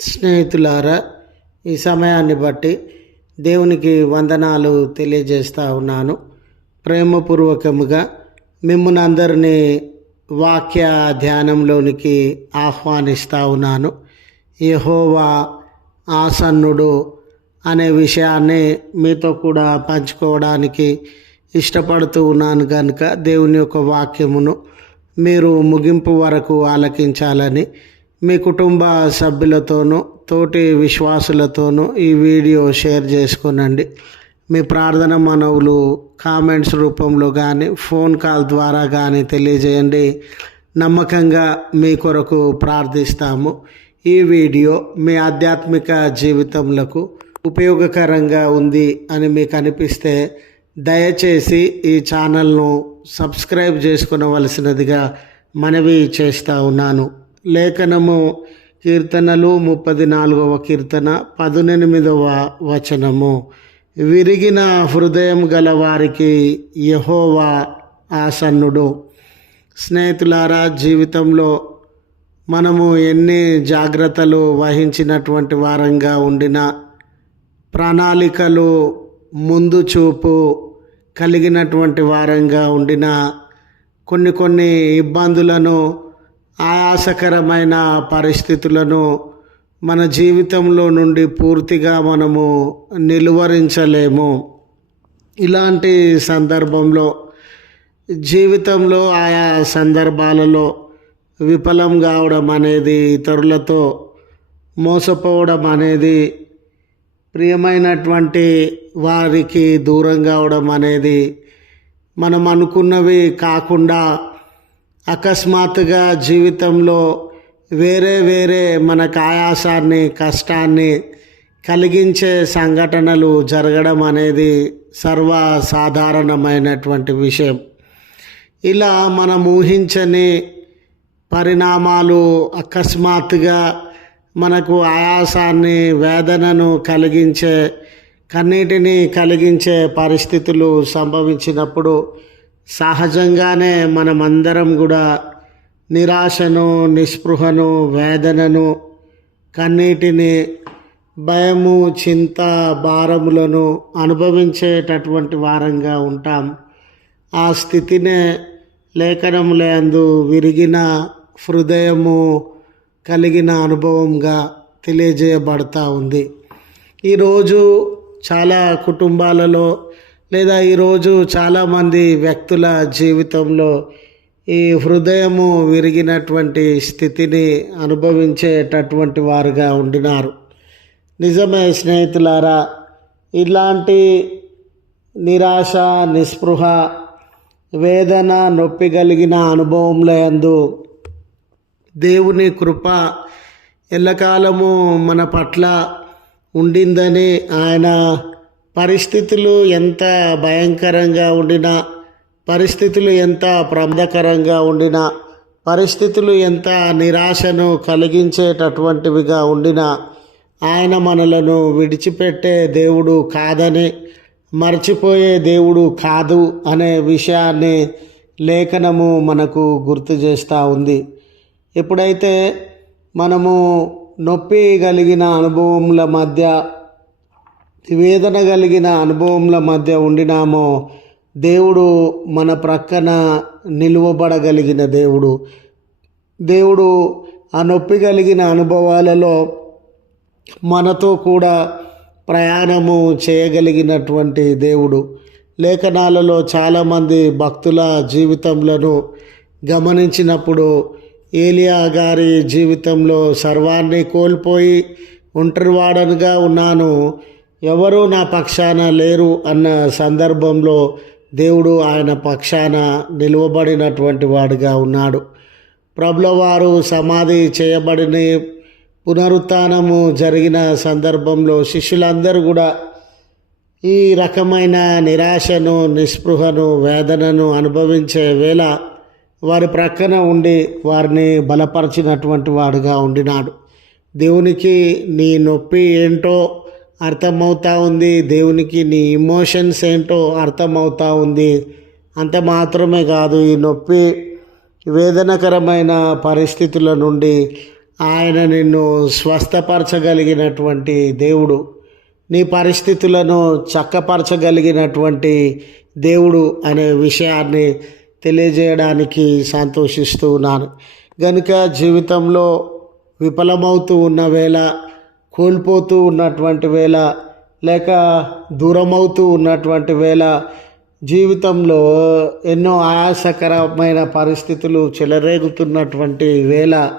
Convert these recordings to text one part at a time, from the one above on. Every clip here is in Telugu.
స్నేహితులారా, ఈ సమయాన్ని బట్టి దేవునికి వందనాలు తెలియజేస్తూ ఉన్నాను. ప్రేమపూర్వకముగా మిమ్మల్ని అందరినీ వాక్య ధ్యానంలోనికి ఆహ్వానిస్తూ ఉన్నాను. యెహోవా ఆసన్నుడు అనే విషయాన్ని మీతో కూడా పంచుకోవడానికి ఇష్టపడుతూ ఉన్నాను కనుక దేవుని యొక్క వాక్యమును మీరు ముగింపు వరకు ఆలకించాలని మీ కుటుంబ సభ్యులతోనూ తోటి విశ్వాసులతోనూ ఈ వీడియో షేర్ చేసుకునండి. మీ ప్రార్థన మనవులు కామెంట్స్ రూపంలో కానీ ఫోన్ కాల్ ద్వారా కానీ తెలియజేయండి. నమ్మకంగా మీ కొరకు ప్రార్థిస్తాము. ఈ వీడియో మీ ఆధ్యాత్మిక జీవితములకు ఉపయోగకరంగా ఉంది అని మీకు అనిపిస్తే దయచేసి ఈ ఛానల్ను సబ్స్క్రైబ్ చేసుకునవలసినదిగా మనవి చేస్తూ ఉన్నాను. లేఖనము కీర్తనలు 34వ కీర్తన 18వ వచనము. విరిగిన హృదయం గల వారికి యెహోవా ఆసన్నుడు. స్నేహితులారా, జీవితంలో మనము ఎన్ని జాగ్రత్తలు వహించినటువంటి వారంగా ఉండినా, ప్రణాళికలు ముందు చూపు కలిగినటువంటి వారంగా ఉండినా, కొన్ని ఇబ్బందులను ఆయాసకరమైన పరిస్థితులను మన జీవితంలో నుండి పూర్తిగా మనము నిలువరించలేము. ఇలాంటి సందర్భంలో జీవితంలో ఆయా సందర్భాలలో విఫలం కావడం అనేది, ఇతరులతో మోసపోవడం అనేది, ప్రియమైనటువంటి వారికి దూరం కావడం అనేది, మనం అనుకున్నవి కాకుండా అకస్మాత్తుగా జీవితంలో వేరే మనకు ఆయాసాన్ని, కష్టాన్ని కలిగించే సంఘటనలు జరగడం అనేది సర్వసాధారణమైనటువంటి విషయం. ఇలా మనం ఊహించని పరిణామాలు అకస్మాత్తుగా మనకు ఆయాసాన్ని, వేదనను కలిగించే, కన్నీటిని కలిగించే పరిస్థితులు సంభవించినప్పుడు సహజంగానే మనమందరం కూడా నిరాశను, నిస్పృహను, వేదనను, కన్నీటిని, భయము, చింత, భారములను అనుభవించేటటువంటి వారంగా ఉంటాం. ఆ స్థితినే లేఖనములందు విరిగిన హృదయము కలిగిన అనుభవంగా తెలియజేయబడతా ఉంది. ఈరోజు చాలా కుటుంబాలలో లేదా ఈరోజు చాలామంది వ్యక్తుల జీవితంలో ఈ హృదయము విరిగినటువంటి స్థితిని అనుభవించేటటువంటి వారుగా ఉండినారు. నిజమే స్నేహితులారా, ఇలాంటి నిరాశ, నిస్పృహ, వేదన, నొప్పి కలిగిన అనుభవంలందు దేవుని కృప ఎల్లకాలము మన పట్ల ఉండిందని, ఆయన పరిస్థితులు ఎంత భయంకరంగా ఉండినా, పరిస్థితులు ఎంత ప్రమాదకరంగా ఉండినా, పరిస్థితులు ఎంత నిరాశను కలిగించేటటువంటివిగా ఉండినా, ఆయన మనలను విడిచిపెట్టే దేవుడు కాదని, మర్చిపోయే దేవుడు కాదు అనే విషయాన్ని లేఖనము మనకు గుర్తు చేస్తూ ఉంది. ఎప్పుడైతే మనము నొప్పి కలిగిన అనుభవముల మధ్య, వేదన కలిగిన అనుభవముల మధ్య ఉండినామో, దేవుడు మన ప్రక్కన నిలువబడగలిగిన దేవుడు ఆ నొప్పి కలిగిన అనుభవాలలో మనతో కూడా ప్రయాణము చేయగలిగినటువంటి దేవుడు. లేఖనాలలో చాలామంది భక్తుల జీవితంలో గమనించినప్పుడు ఏలియా గారి జీవితంలో సర్వాన్ని కోల్పోయి ఒంటరివాడనుగా ఉన్నాను, ఎవరూ నా పక్షాన లేరు అన్న సందర్భంలో దేవుడు ఆయన పక్షాన నిలువబడినటువంటి వాడుగా ఉన్నాడు. ప్రభుల వారు సమాధి చేయబడిన పునరుత్థానము జరిగిన సందర్భంలో శిష్యులందరూ కూడా ఈ రకమైన నిరాశను, నిస్పృహను, వేదనను అనుభవించే వేళ వారి ప్రక్కన ఉండి వారిని బలపరిచినటువంటి వాడుగా ఉండినాడు. దేవునికి నీ నొప్పి ఏంటో అర్థమవుతా ఉంది, దేవునికి నీ ఇమోషన్స్ ఏంటో అర్థమవుతా ఉంది. అంత మాత్రమే కాదు, ఈ నొప్పి వేదనకరమైన పరిస్థితుల నుండి ఆయన నిన్ను స్వస్థపరచగలిగినటువంటి దేవుడు, నీ పరిస్థితులను చక్కపరచగలిగినటువంటి దేవుడు అనే విషయాన్ని తెలియజేయడానికి సంతోషిస్తూ ఉన్నాను. గనుక జీవితంలో విఫలమవుతూ ఉన్న వేళ, కోల్పోతూ ఉన్నటువంటి వేళ, లేక దూరమవుతూ ఉన్నటువంటి వేళ, జీవితంలో ఎన్నో ఆయాసకరమైన పరిస్థితులు చెలరేగుతున్నటువంటి వేళ,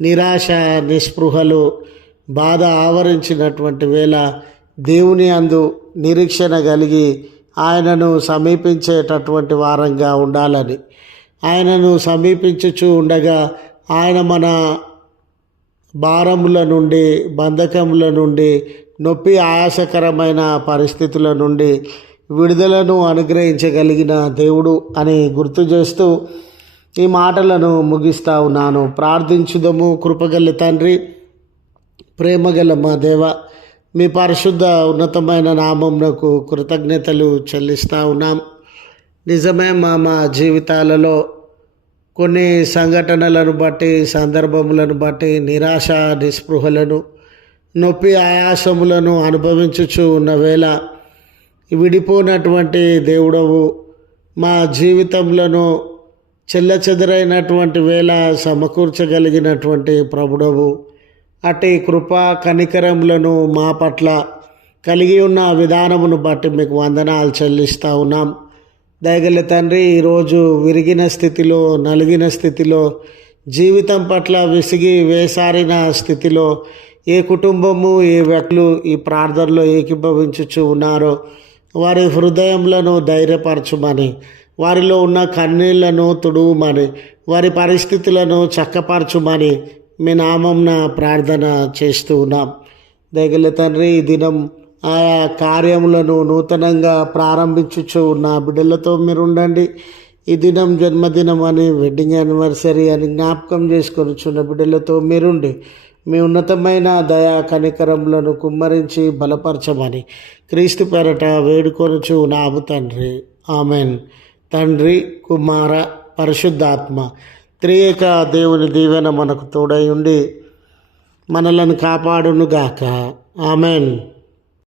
నిరాశ నిస్పృహలు బాధ ఆవరించినటువంటి వేళ, దేవుని అందు నిరీక్షణ కలిగి ఆయనను సమీపించేటటువంటి వారంగా ఉండాలని, ఆయనను సమీపించుచూ ఉండగా ఆయన మన భారముల నుండి, బంధకముల నుండి, నొప్పి ఆయాసకరమైన పరిస్థితుల నుండి విడుదలను అనుగ్రహించగలిగిన దేవుడు అని గుర్తు చేస్తూ ఈ మాటలను ముగిస్తూ ఉన్నాను. ప్రార్థించుదము. కృపగల తండ్రి, ప్రేమగల మా దేవ, మీ పరిశుద్ధ ఉన్నతమైన నామమునకు కృతజ్ఞతలు చెల్లిస్తూ ఉన్నాం. నిజమే మా జీవితాలలో కొన్ని సంఘటనలను బట్టి, సందర్భములను బట్టి నిరాశ నిస్పృహలను, నొప్పి ఆయాసములను అనుభవించుచు ఉన్న వేళ, విడిపోయినటువంటి దేవుడవు, మా జీవితంలో చెల్లచెదరైనటువంటి వేళ సమకూర్చగలిగినటువంటి ప్రభుడవు, అట్టి కృపా కనికరములను మా పట్ల కలిగి ఉన్న విధానమును బట్టి మీకు వందనాలు చెల్లిస్తూ ఉన్నాం. దయగల తండ్రి, ఈరోజు విరిగిన స్థితిలో, నలిగిన స్థితిలో, జీవితం పట్ల విసిగి వేసారిన స్థితిలో ఏ కుటుంబము, ఏ వ్యక్తులు ఈ ప్రార్థనలో ఏకీభవించుచు ఉన్నారో వారి హృదయములను ధైర్యపరచుమని, వారిలో ఉన్న కన్నీళ్లను తుడువుమని, వారి పరిస్థితులను చక్కపరచుమని మీ నామంన ప్రార్థన చేస్తూ ఉన్నాం. దయగల తండ్రి, ఈ దినం ఆయా కార్యములను నూతనంగా ప్రారంభించుచు ఉన్న బిడ్డలతో మీరు ఉండండి. ఈ దినం జన్మదినం అని, వెడ్డింగ్ యానివర్సరీ అని జ్ఞాపకం చేసుకొనిచున్న బిడ్డలతో మీరుండి మీ ఉన్నతమైన దయా కనికరములను కుమ్మరించి బలపరచమని క్రీస్తు పేరట వేడుకొనుచు నాము తండ్రి. ఆమెన్. తండ్రి, కుమార, పరిశుద్ధాత్మ త్రియేక దేవుని దీవెన మనకు తోడై ఉండి మనలను కాపాడునుగాక. ఆమెన్.